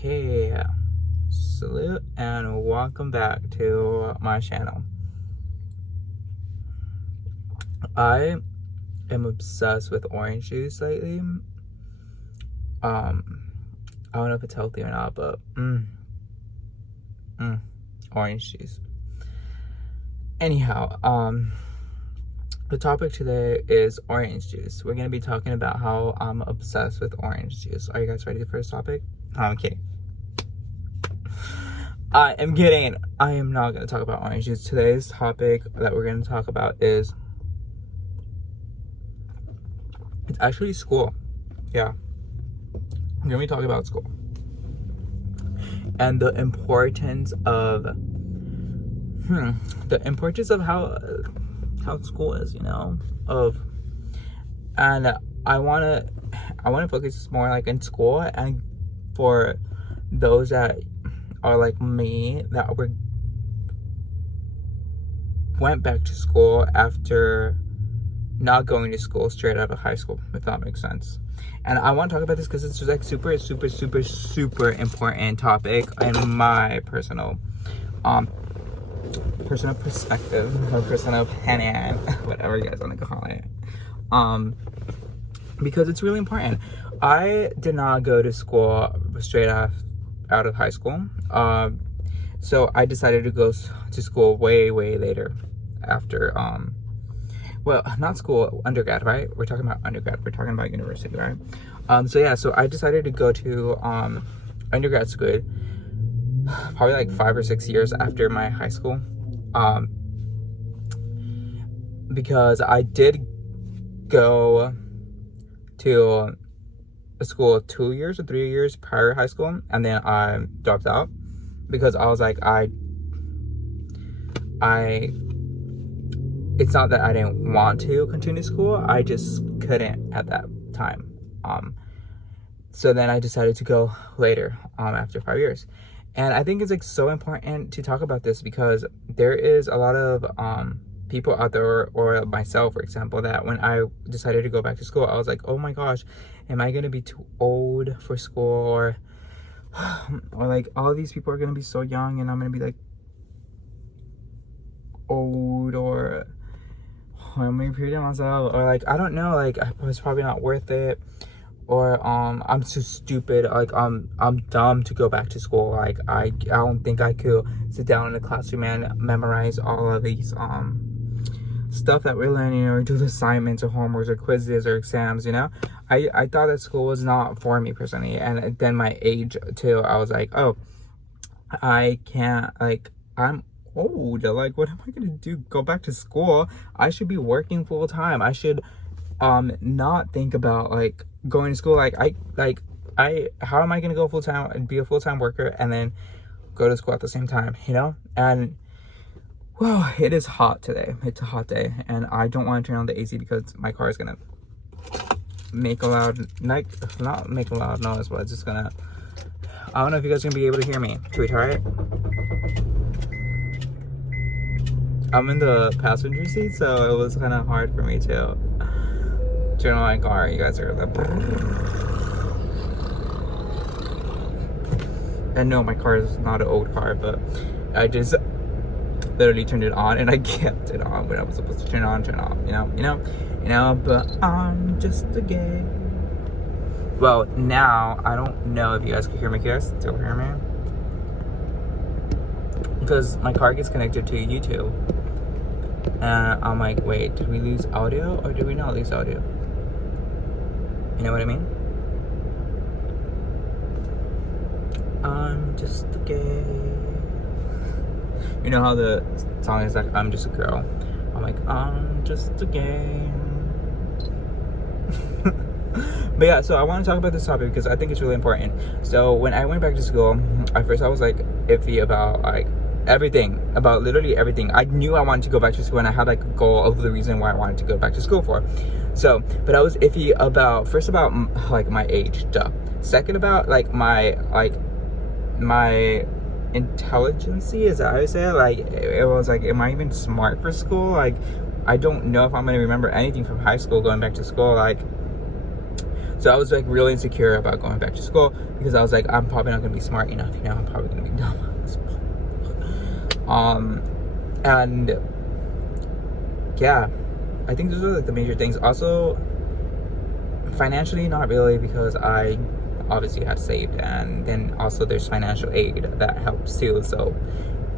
Hey, salute and welcome back to my channel. I am obsessed with orange juice lately. I don't know if it's healthy or not, but orange juice. Anyhow, the topic today is orange juice. We're gonna be talking about how I'm obsessed with orange juice. Are you guys ready for the first topic? I'm kidding. I am kidding. I am not going to talk about orange juice. Today's topic that we're going to talk about is, it's actually school. Yeah. I'm going to be talking about school. And the importance of, how school is, and I want to focus more like in school, and for those that are like me that went back to school after not going to school straight out of high school, if that makes sense. And I want to talk about this because it's just like super important topic in my personal perspective, or personal opinion, whatever you guys want to call it, because it's really important. I did not go to school straight out of high school, so I decided to go to school way later, after well, not school, undergrad, right? We're talking about undergrad, we're talking about university, right? So I decided to go to undergrad school probably like 5 or 6 years after my high school, because I did go to a school 2 years or 3 years prior to high school, and then I dropped out because I was like, it's not that I didn't want to continue school, I just couldn't at that time. So then I decided to go later, after 5 years. And I think it's like so important to talk about this because there is a lot of people out there, or myself, for example, that when I decided to go back to school, I was like, oh my gosh, am I gonna be too old for school, or like all these people are gonna be so young and I'm gonna be like old, or am I repeating myself, or like I don't know, like it's probably not worth it, or I'm too stupid, like I'm dumb to go back to school. Like I don't think I could sit down in the classroom and memorize all of these stuff that we're learning, or do the assignments or homeworks or quizzes or exams. I thought that school was not for me personally. And then my age too, I was like, oh, I can't, like I'm old, like what am I gonna do, go back to school? I should be working full-time. I should not think about like going to school. Like how am I gonna go full-time and be a full-time worker and then go to school at the same time, And well, it is hot today. It's a hot day, and I don't want to turn on the AC because my car is gonna make a loud, not make a loud noise, but it's just gonna, I don't know if you guys are gonna be able to hear me. Should we try it? I'm in the passenger seat, so it was kind of hard for me to turn on my car. You guys are like, and no, my car is not an old car, but I just literally turned it on and I kept it on when I was supposed to turn off, but I'm just a gay. Well, now I don't know if you guys can hear me. Can you guys still hear me? Because my car gets connected to YouTube, and I'm like, wait, did we lose audio or did we not lose audio? You know what I mean? I'm just a gay. You know how the song is like, I'm just a girl. I'm like, I'm just a gay. But yeah, so I want to talk about this topic because I think it's really important. So when I went back to school, at first I was like iffy about like everything, about literally everything. I knew I wanted to go back to school, and I had like a goal of the reason why I wanted to go back to school for. So, but I was iffy about, first about like my age, duh. Second about like my intelligency, is that how you say it? Like it was like, am I even smart for school? Like I don't know if I'm gonna remember anything from high school going back to school. Like So I was like really insecure about going back to school because I was like, I'm probably not gonna be smart enough, you know, I'm probably gonna be dumb. And yeah, I think those are like the major things. Also, financially, not really, because I obviously had saved, and then also there's financial aid that helps too. So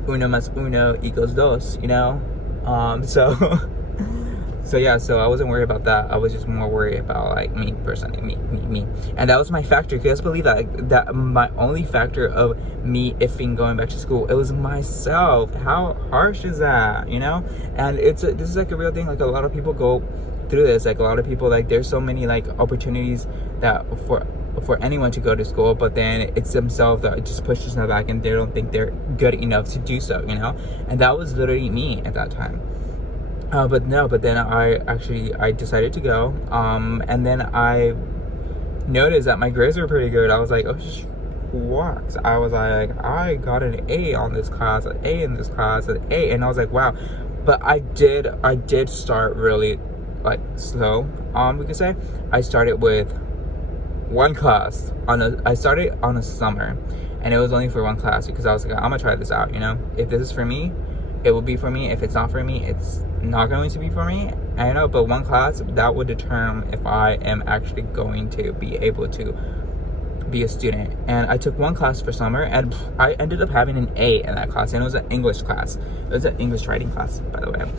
uno más uno equals dos, you know. So so yeah, so I wasn't worried about that. I was just more worried about like me personally, me, and that was my factor. You guys believe that? Like, that my only factor of me effing going back to school, it was myself. How harsh is that, you know? And this is like a real thing. Like, a lot of people go through this. Like, a lot of people, like, there's so many like opportunities that for anyone to go to school, but then it's themselves that just pushes them back, and they don't think they're good enough to do so, you know. And that was literally me at that time. But then I decided to go, and then I noticed that my grades were pretty good. I was like, oh, what? I was like, I got an A on this class, an A in this class, an A, and I was like, wow. But I did start really like slow. We could say I started with one class I started on a summer, and it was only for one class because I was like, I'm gonna try this out, you know. If this is for me, it will be for me. If it's not for me, it's not going to be for me. I know, but one class that would determine if I am actually going to be able to be a student. And I took one class for summer, and I ended up having an A in that class, and it was an English class. It was an English writing class, by the way.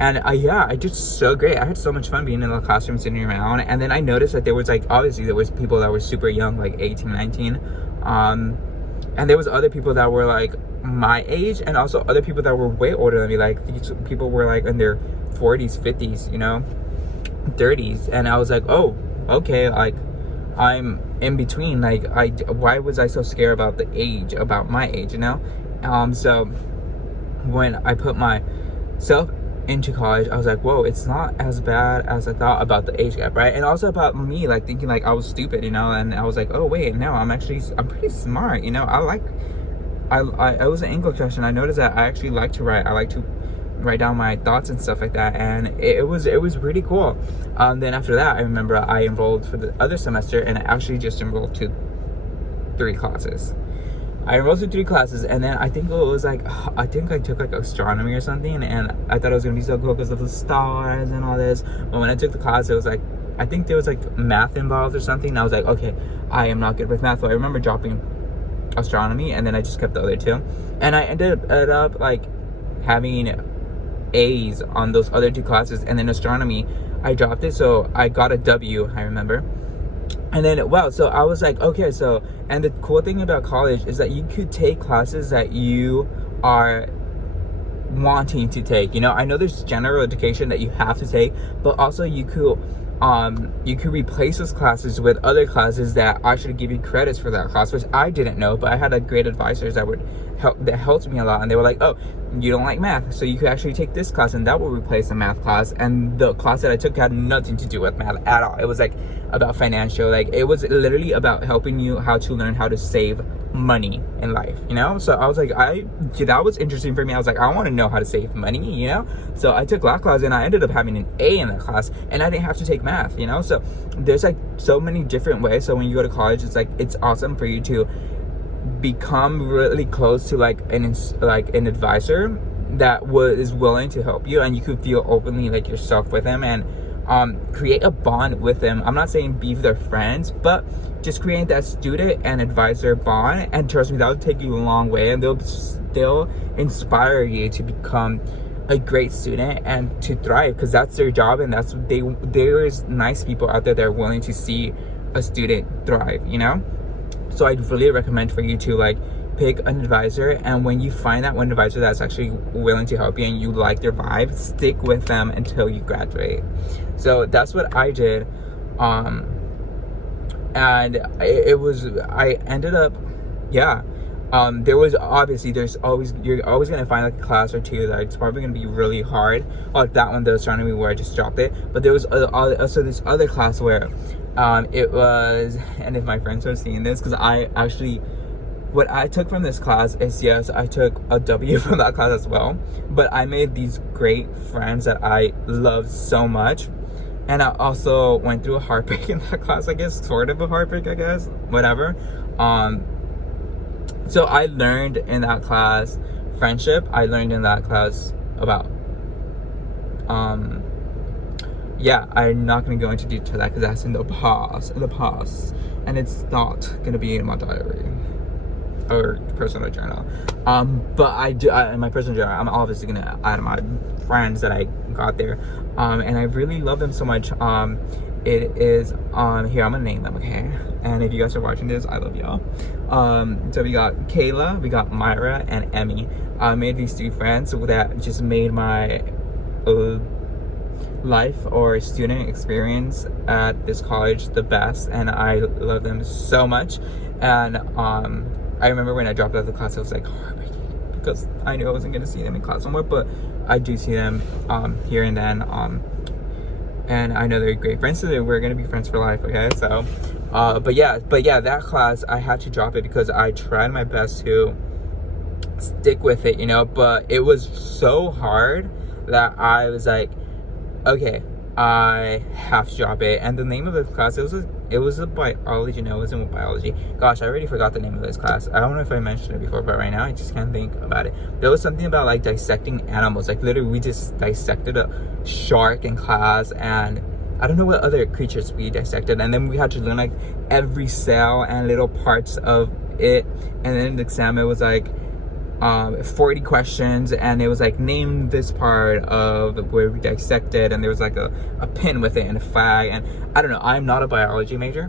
And I did so great. I had so much fun being in the classroom, sitting around. And then I noticed that there was like, obviously there was people that were super young, like 18, 19. And there was other people that were like my age, and also other people that were way older than me. Like, these people were like in their 40s, 50s, you know, 30s. And I was like, oh, okay, like I'm in between. Like, why was I so scared about the age, about my age, you know? So when I put myself into college, I was like, whoa, it's not as bad as I thought about the age gap, right? And also about me, like, thinking like I was stupid, you know. And I was like, oh wait, no, I'm pretty smart, you know. I was an English class, and I noticed that I actually like to write. I like to write down my thoughts and stuff like that, and it was pretty cool. Then after that, I remember I enrolled for the other semester, and I actually just enrolled to 3 classes. I enrolled to 3 classes, and then I think it was like, I think I took like astronomy or something, and I thought it was gonna be so cool because of the stars and all this. But when I took the class, it was like, I think there was like math involved or something, and I was like, okay, I am not good with math. So I remember dropping astronomy, and then I just kept the other 2, and I ended up like having A's on those other 2 classes. And then astronomy, I dropped it, so I got a W, I remember. And then, wow, so I was like, okay, so, and the cool thing about college is that you could take classes that you are wanting to take, you know. I know there's general education that you have to take, but also you could replace those classes with other classes that actually give you credits for that class, which I didn't know. But I had great advisors that helped me a lot, and they were like, oh, you don't like math, so you could actually take this class, and that will replace the math class. And the class that I took had nothing to do with math at all. It was like about financial, like it was literally about helping you how to learn how to save money in life, you know. So I was like, that was interesting for me. I was like, I want to know how to save money, you know. So I took that class, and I ended up having an A in that class, and I didn't have to take math, you know. So there's like so many different ways. So when you go to college, it's like, it's awesome for you to become really close to like an advisor that is willing to help you, and you could feel openly like yourself with them, and create a bond with them. I'm not saying be their friends, but just create that student and advisor bond, and trust me, that will take you a long way, and they'll inspire you to become a great student and to thrive, because that's their job, and that's what there's nice people out there that are willing to see a student thrive, you know. So I'd really recommend for you to like pick an advisor, and when you find that one advisor that's actually willing to help you and you like their vibe, stick with them until you graduate. So that's what I did. And I ended up, there was obviously, you're always gonna find like a class or 2 that it's probably gonna be really hard. Like that one, the astronomy, where I just dropped it. But there was also this other class where it was, and if my friends are seeing this, because what I took from this class is, yes, I took a W from that class as well, but I made these great friends that I love so much. And I also went through a heartbreak in that class, I guess, sort of a heartbreak, I guess, whatever. So I learned in that class friendship. I learned in that class about, yeah, I'm not going to go into detail that because that's in the past, and it's not going to be in my diary or personal journal. But I do, in my personal journal, I'm obviously going to add my friends that I got there, and I really love them so much. It is, here, I'm gonna name them, okay? And if you guys are watching this, I love y'all. So we got Kayla, we got Myra, and Emmy. I made these 3 friends that just made my life or student experience at this college the best, and I love them so much. And I remember when I dropped out of the class, it was like heartbreaking because I knew I wasn't gonna see them in class somewhere, but I do see them here and then. And I know they're great friends, so we're gonna be friends for life, okay? So, but yeah, that class, I had to drop it because I tried my best to stick with it, you know, but it was so hard that I was like, okay, I have to drop it. And the name of the class, it was a biology. No, it wasn't biology. Gosh, I already forgot the name of this class. I don't know if I mentioned it before, but right now I just can't think about it. There was something about like dissecting animals. Like literally we just dissected a shark in class, and I don't know what other creatures we dissected. And then we had to learn like every cell and little parts of it. And then the exam, it was like 40 questions, and it was like, name this part of where we dissected, and there was like a pin with it and a flag. And I don't know, I'm not a biology major,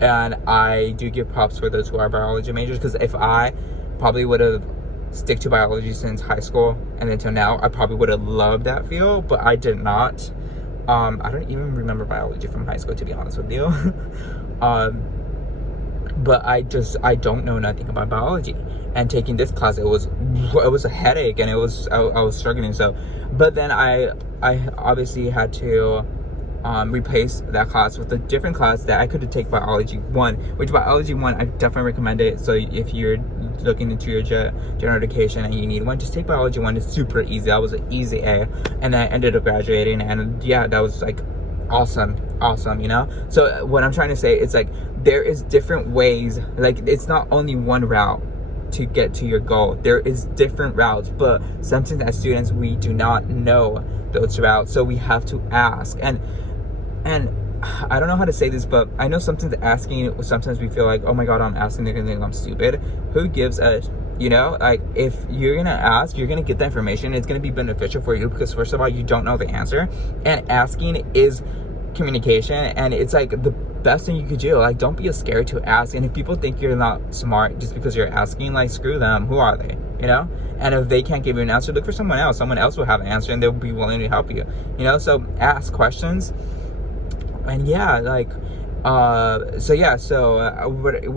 and I do give props for those who are biology majors, because if I probably would have stick to biology since high school and until now, I probably would have loved that field, but I did not. I don't even remember biology from high school, to be honest with you. But I don't know nothing about biology. And taking this class, it was a headache, and I was struggling. So, but then I obviously had to replace that class with a different class that I could have taken biology 1, which biology 1 I definitely recommend it. So if you're looking into your general education and you need one, just take biology 1. It's super easy. That was an easy A, and I ended up graduating, and yeah, that was like awesome, you know. So what I'm trying to say is like there is different ways. Like it's not only one route to get to your goal. There is different routes, but sometimes as students we do not know those routes, so we have to ask. And I don't know how to say this, but I know sometimes asking, sometimes we feel like, oh my god, I'm asking, they're gonna think I'm stupid. Who gives a, you know, like if you're gonna ask, you're gonna get the information. It's gonna be beneficial for you, because first of all, you don't know the answer, and asking is communication, and it's like the best thing you could do. Like, don't be scared to ask. And if people think you're not smart just because you're asking, like, screw them. Who are they, you know? And if they can't give you an answer, look for someone else. Someone else will have an answer, and they'll be willing to help you, you know? So ask questions. And yeah, like what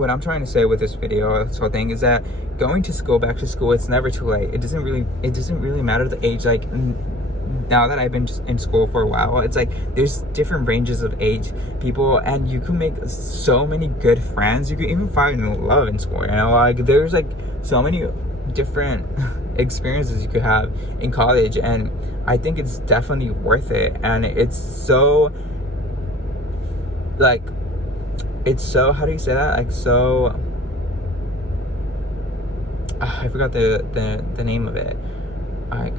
I'm trying to say with this video, this whole thing, is that going to school, back to school, it's never too late. It doesn't really matter the age. Like now that I've been in school for a while, it's like there's different ranges of age people, and you can make so many good friends. You can even find love in school, you know? Like there's like so many different experiences you could have in college, and I think it's definitely worth it. And it's so like, it's so, how do you say that? Like so, I forgot the name of it. Like,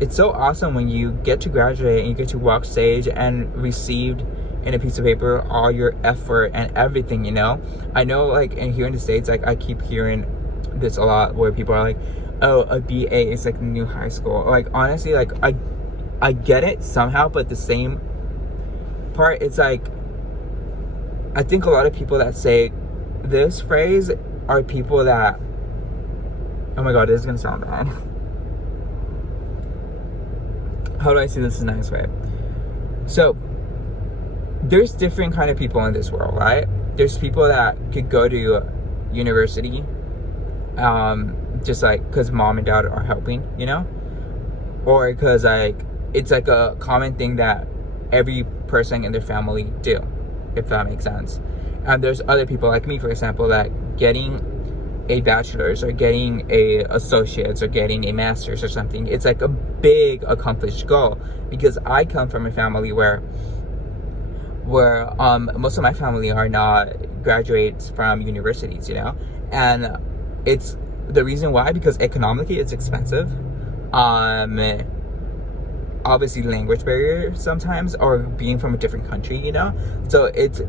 it's so awesome when you get to graduate and you get to walk stage and received in a piece of paper all your effort and everything, you know? I know, like, and here in the States, like, I keep hearing this a lot where people are like, oh, a BA is like new high school. Like, honestly, like, I get it somehow, but the same part, it's like, I think a lot of people that say this phrase are people that, oh my god, this is gonna sound bad. How do I say this in a nice way? So there's different kind of people in this world, right? There's people that could go to university just like because mom and dad are helping, you know, or because like it's like a common thing that every person in their family do, if that makes sense. And there's other people like me, for example, that getting a bachelor's or getting a associate's or getting a master's or something. It's like a big accomplished goal, because I come from a family where most of my family are not graduates from universities, you know, and it's the reason why, because economically it's expensive. Obviously language barrier sometimes, or being from a different country, you know, so it's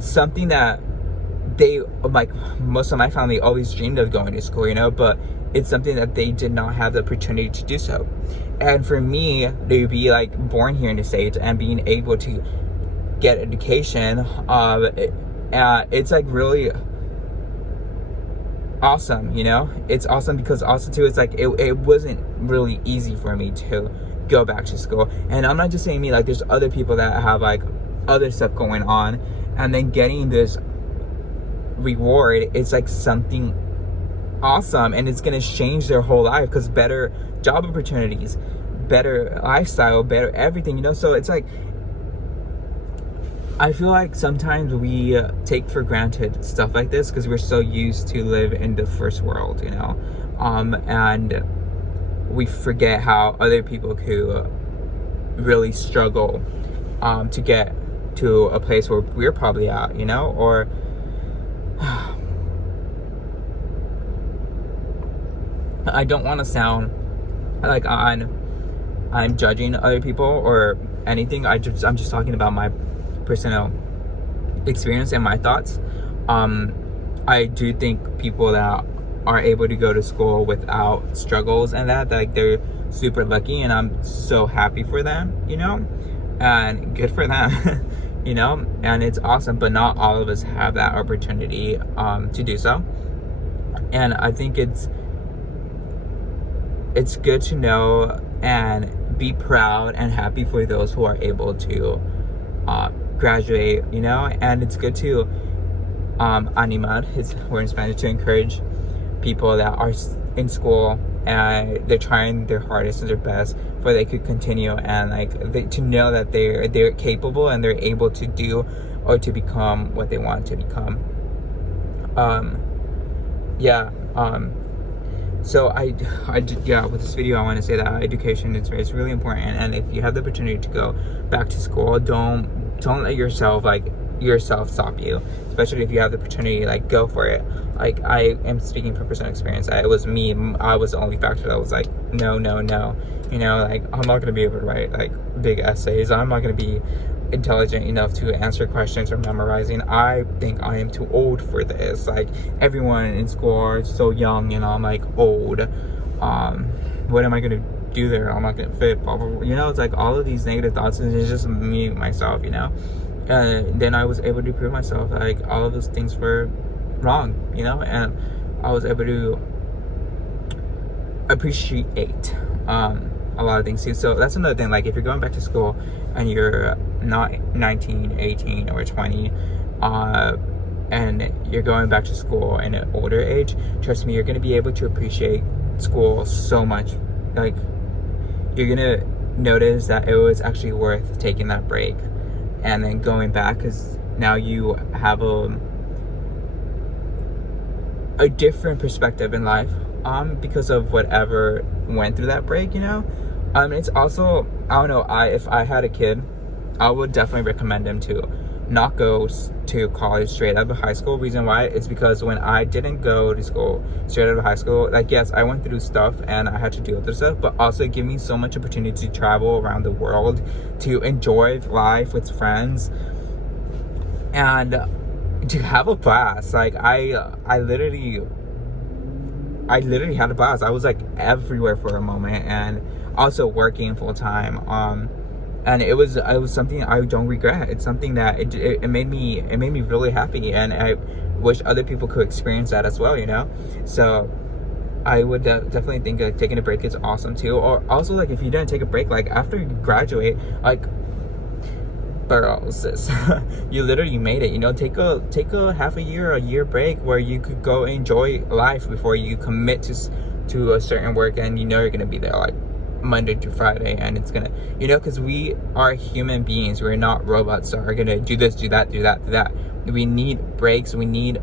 something that they, like, most of my family always dreamed of going to school, you know, but it's something that they did not have the opportunity to do so. And for me to be like born here in the States and being able to get education, it's like really awesome, you know. It's awesome because also too, it's like it wasn't really easy for me to go back to school. And I'm not just saying me, like there's other people that have like other stuff going on, and then getting this reward, it's like something awesome, and it's gonna change their whole life, because better job opportunities, better lifestyle, better everything, you know. So it's like, I feel like sometimes we take for granted stuff like this because we're so used to live in the first world, you know, and we forget how other people could really struggle to get to a place where we're probably at, you know. Or I don't want to sound like I'm judging other people or anything. I'm just talking about my personal experience and my thoughts. I do think people that are able to go to school without struggles and that, like, they're super lucky, and I'm so happy for them, you know, and good for them. You know, and it's awesome, but not all of us have that opportunity to do so. And I think it's good to know and be proud and happy for those who are able to graduate, you know. And it's good to animar, it's word in Spanish, to encourage people that are in school and they're trying their hardest and their best, for they could continue, and like to know that they're capable and they're able to do or to become what they want to become. So with this video I want to say that education is really important, and if you have the opportunity to go back to school, don't let yourself stop you, especially if you have the opportunity. Like, go for it. Like, I am speaking from personal experience. I was the only factor that was like, no, you know, like, I'm not going to be able to write like big essays, I'm not going to be intelligent enough to answer questions or memorizing. I think I am too old for this. Like, everyone in school are so young and I'm like old. What am I going to do there? I'm not going to fit, blah, blah, blah. You know, it's like all of these negative thoughts, and it's just me, myself, you know. And then I was able to prove myself, like, all of those things were wrong, you know, and I was able to appreciate a lot of things too. So that's another thing. Like, if you're going back to school and you're not 19, 18 or 20, and you're going back to school in an older age, trust me, you're going to be able to appreciate school so much. Like, you're going to notice that it was actually worth taking that break and then going back, because now you have a different perspective in life, because of whatever went through that break, you know. It's also, I don't know, if I had a kid, I would definitely recommend him to not go to college straight out of high school. Reason why, it's because when I didn't go to school straight out of high school, like, yes, I went through stuff and I had to deal with this stuff, but also it gave me so much opportunity to travel around the world, to enjoy life with friends, and to have a blast. Like, I literally had a blast. I was like everywhere for a moment, and also working full time. And it was something I don't regret. It's something that it made me really happy, and I wish other people could experience that as well, you know. So I would definitely think like taking a break is awesome too. Or also, like, if you didn't take a break, like, after you graduate, like, girls, you literally made it, you know. Take a half a year break where you could go enjoy life before you commit to a certain work, and you know you're gonna be there like Monday to Friday, and it's gonna, you know, because we are human beings, we're not robots that are gonna do this, do that. We need breaks. We need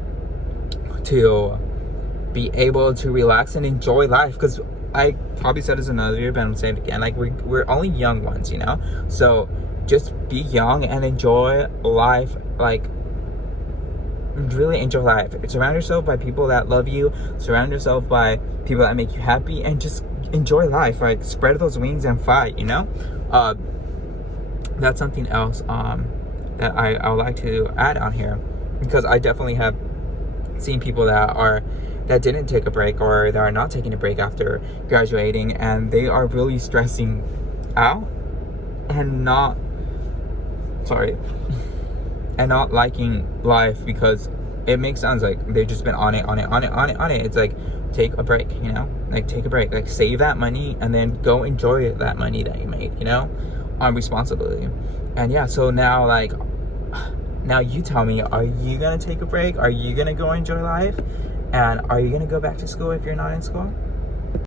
to be able to relax and enjoy life. Because I probably said this in another video, but I'm saying it again, like we're only young ones, you know? So just be young and enjoy life, like really enjoy life. Surround yourself by people that love you, surround yourself by people that make you happy, and just enjoy life. Like spread those wings and fly, you know? That's something else that I would like to add on here, because I definitely have seen people that didn't take a break, or that are not taking a break after graduating, and they are really stressing out and not liking life, because it makes sense. Like they've just been on it. It's like, take a break, you know? Like take a break, like save that money and then go enjoy that money that you made, you know, on responsibility. And yeah, so now, like, now you tell me, are you gonna take a break? Are you gonna go enjoy life? And are you gonna go back to school if you're not in school?